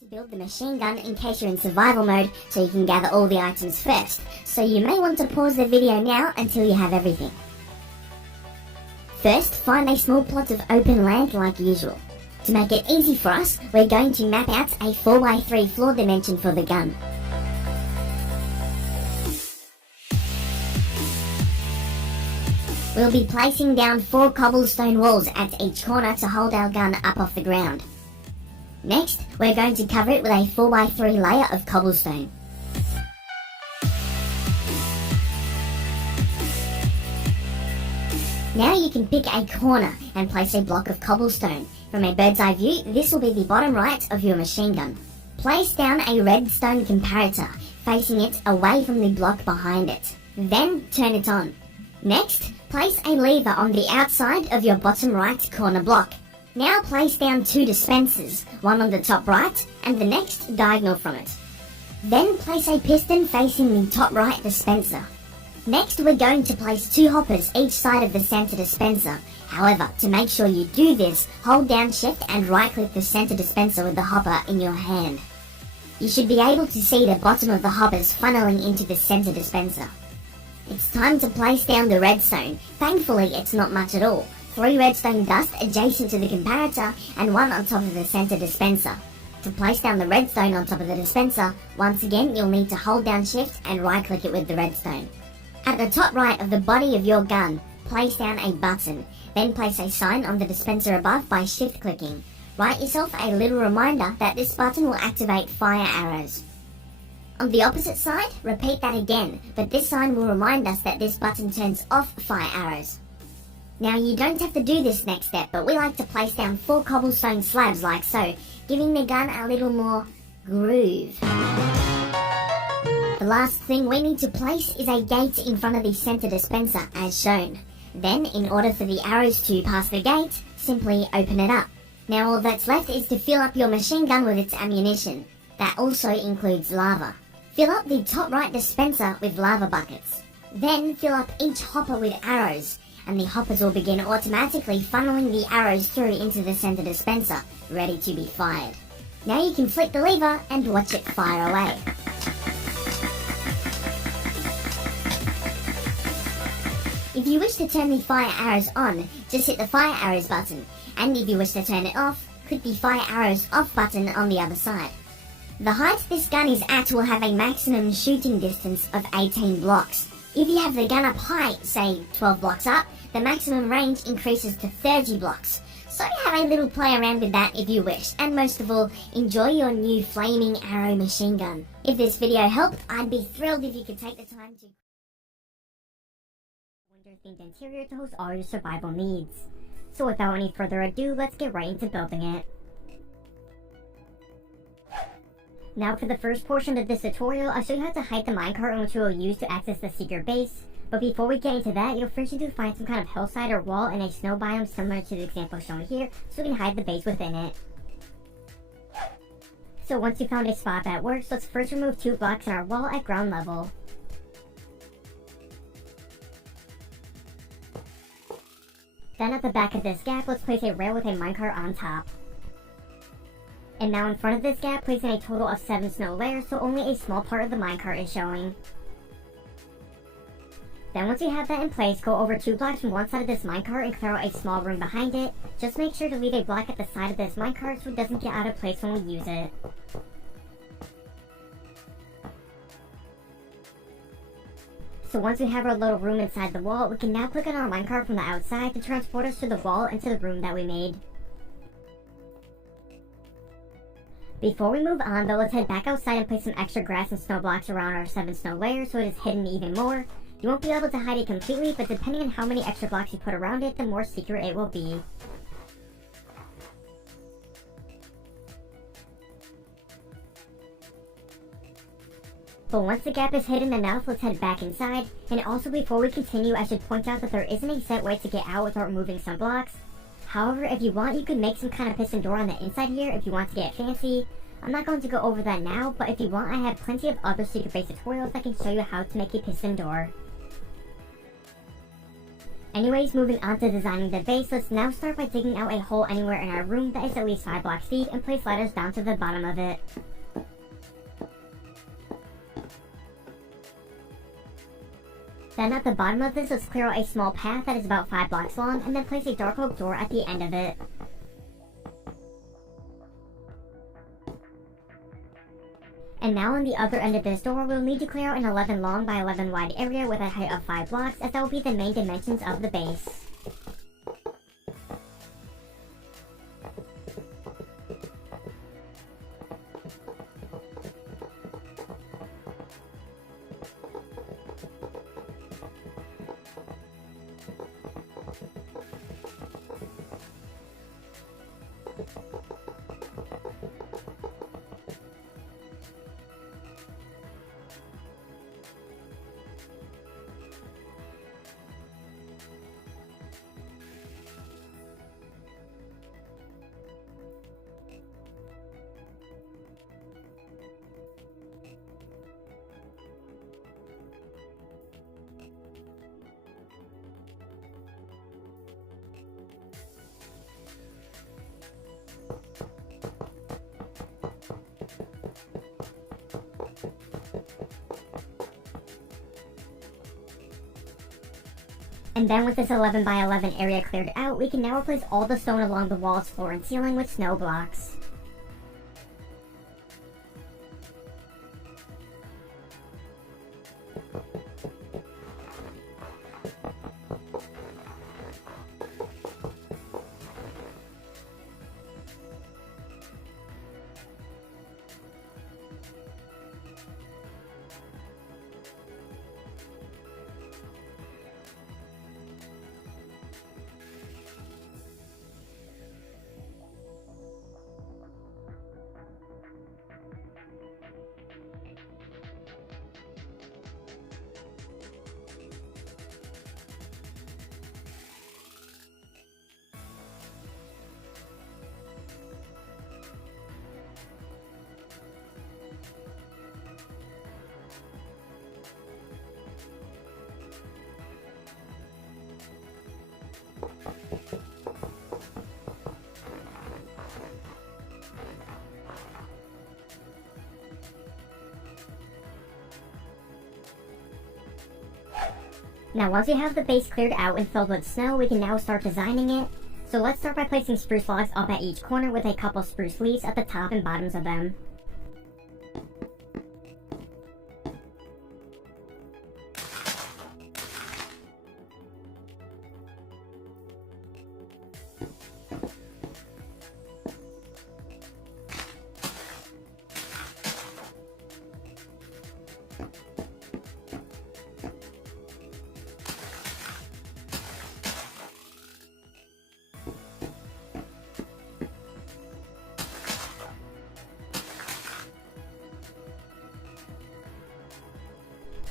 To build the machine gun in case you're in survival mode so you can gather all the items first, so you may want to pause the video now until you have everything. First, find a small plot of open land like usual. To make it easy for us, we're going to map out a 4x3 floor dimension for the gun. We'll be placing down 4 cobblestone walls at each corner to hold our gun up off the ground. Next, we're going to cover it with a 4x3 layer of cobblestone. Now you can pick a corner and place a block of cobblestone. From a bird's eye view, this will be the bottom right of your machine gun. Place down a redstone comparator, facing it away from the block behind it. Then turn it on. Next, place a lever on the outside of your bottom right corner block. Now place down 2 dispensers, one on the top right and the next diagonal from it. Then place a piston facing the top right dispenser. Next we're going to place 2 hoppers each side of the center dispenser. However, to make sure you do this, hold down shift and right click the center dispenser with the hopper in your hand. You should be able to see the bottom of the hoppers funneling into the center dispenser. It's time to place down the redstone. Thankfully it's not much at all. 3 redstone dust adjacent to the comparator and 1 on top of the center dispenser. To place down the redstone on top of the dispenser, once again you'll need to hold down shift and right click it with the redstone. At the top right of the body of your gun, place down a button, then place a sign on the dispenser above by shift clicking. Write yourself a little reminder that this button will activate fire arrows. On the opposite side, repeat that again, but this sign will remind us that this button turns off fire arrows. Now you don't have to do this next step, but we like to place down 4 cobblestone slabs like so, giving the gun a little more groove. The last thing we need to place is a gate in front of the center dispenser as shown. Then, in order for the arrows to pass the gate, simply open it up. Now all that's left is to fill up your machine gun with its ammunition. That also includes lava. Fill up the top right dispenser with lava buckets. Then fill up each hopper with arrows, and the hoppers will begin automatically funneling the arrows through into the center dispenser, ready to be fired. Now you can flick the lever and watch it fire away. If you wish to turn the fire arrows on, just hit the fire arrows button, and if you wish to turn it off, click the fire arrows off button on the other side. The height this gun is at will have a maximum shooting distance of 18 blocks. If you have the gun up high, say 12 blocks up, the maximum range increases to 30 blocks. So have a little play around with that if you wish, and most of all, enjoy your new flaming arrow machine gun. If this video helped, I'd be thrilled if you could take the time to winter-themed interior to host all your survival needs. So without any further ado, let's get right into building it. Now for the first portion of this tutorial, I'll show you how to hide the minecart in which we will use to access the secret base. But before we get into that, you'll first need to find some kind of hillside or wall in a snow biome similar to the example shown here, so we can hide the base within it. So once you found a spot that works, let's first remove 2 blocks in our wall at ground level. Then at the back of this gap, let's place a rail with a minecart on top. And now in front of this gap, placing a total of 7 snow layers, so only a small part of the minecart is showing. Then once you have that in place, go over 2 blocks from one side of this minecart and clear out a small room behind it. Just make sure to leave a block at the side of this minecart so it doesn't get out of place when we use it. So once we have our little room inside the wall, we can now click on our minecart from the outside to transport us to the wall into the room that we made. Before we move on though, let's head back outside and place some extra grass and snow blocks around our 7 snow layers so it is hidden even more. You won't be able to hide it completely, but depending on how many extra blocks you put around it, the more secret it will be. But once the gap is hidden enough, let's head back inside. And also before we continue, I should point out that there isn't a set way to get out without removing some blocks. However, if you want, you could make some kind of piston door on the inside here if you want to get fancy. I'm not going to go over that now, but if you want, I have plenty of other secret base tutorials that can show you how to make a piston door. Anyways, moving on to designing the base, let's now start by digging out a hole anywhere in our room that is at least 5 blocks deep and place ladders down to the bottom of it. Then at the bottom of this, let's clear out a small path that is about 5 blocks long and then place a dark oak door at the end of it. And now on the other end of this door, we'll need to clear out an 11 long by 11 wide area with a height of 5 blocks, as that will be the main dimensions of the base. And then with this 11 by 11 area cleared out, we can now replace all the stone along the walls, floor, and ceiling with snow blocks. Now once we have the base cleared out and filled with snow, we can now start designing it. So let's start by placing spruce logs up at each corner with a couple spruce leaves at the top and bottoms of them.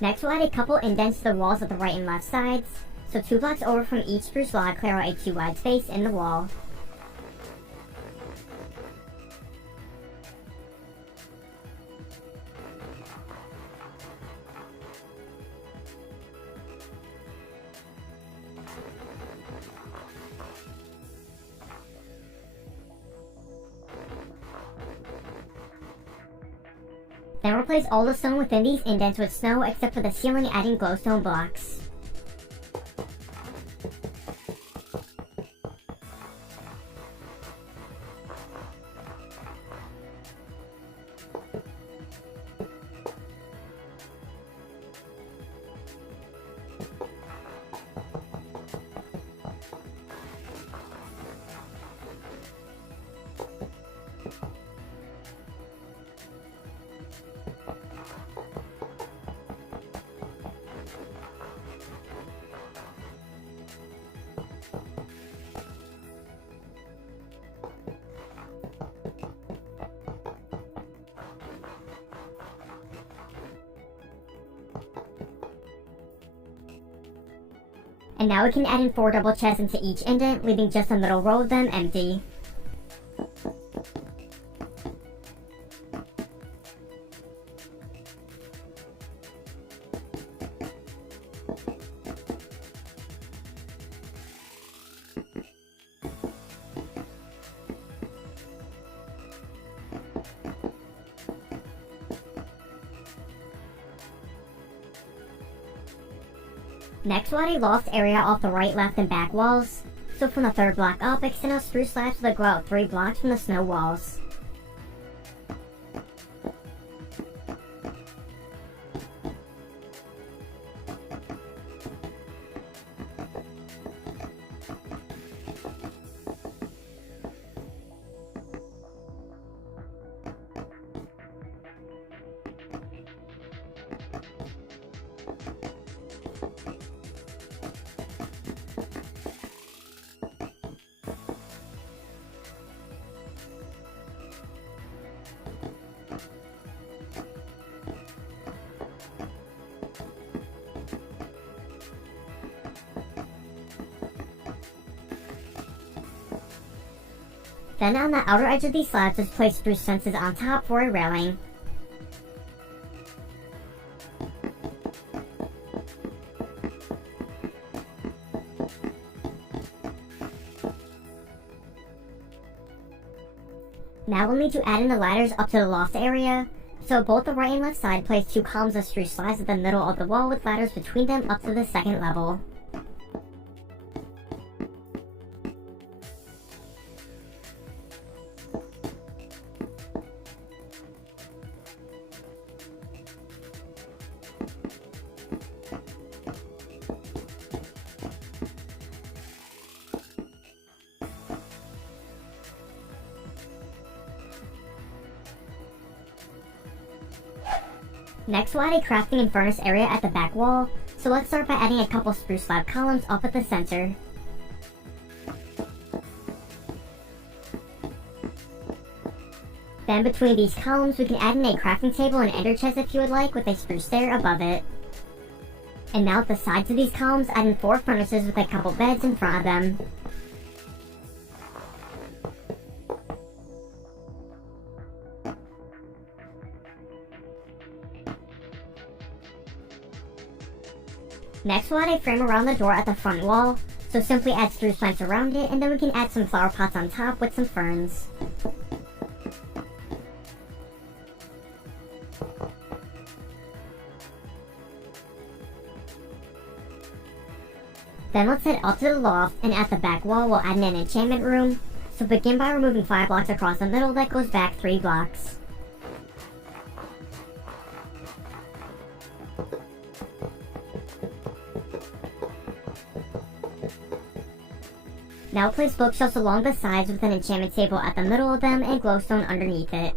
Next, we'll add a couple indents to the walls at the right and left sides. So 2 blocks over from each spruce log, clear out a 2 wide space in the wall. Then replace all the stone within these indents with snow except for the ceiling, adding glowstone blocks. And now we can add in 4 double chests into each indent, leaving just a middle row of them empty. Next, we'll add a loft area off the right, left, and back walls. So from the third block up, extend our spruce slabs that grow out 3 blocks from the snow walls. Then on the outer edge of these slabs, let's place spruce fences on top for a railing. Now we'll need to add in the ladders up to the loft area. So both the right and left side, place 2 columns of spruce slabs at the middle of the wall with ladders between them up to the second level. Next, we'll add a crafting and furnace area at the back wall, so let's start by adding a couple spruce slab columns up at the center. Then between these columns, we can add in a crafting table and ender chest if you would like, with a spruce stair above it. And now at the sides of these columns, add in 4 furnaces with a couple beds in front of them. Next, we'll add a frame around the door at the front wall, so simply add spruce planks around it, and then we can add some flower pots on top with some ferns. Then let's head up to the loft, and at the back wall we'll add in an enchantment room, so begin by removing 5 blocks across the middle that goes back 3 blocks. Now place bookshelves along the sides with an enchantment table at the middle of them and glowstone underneath it.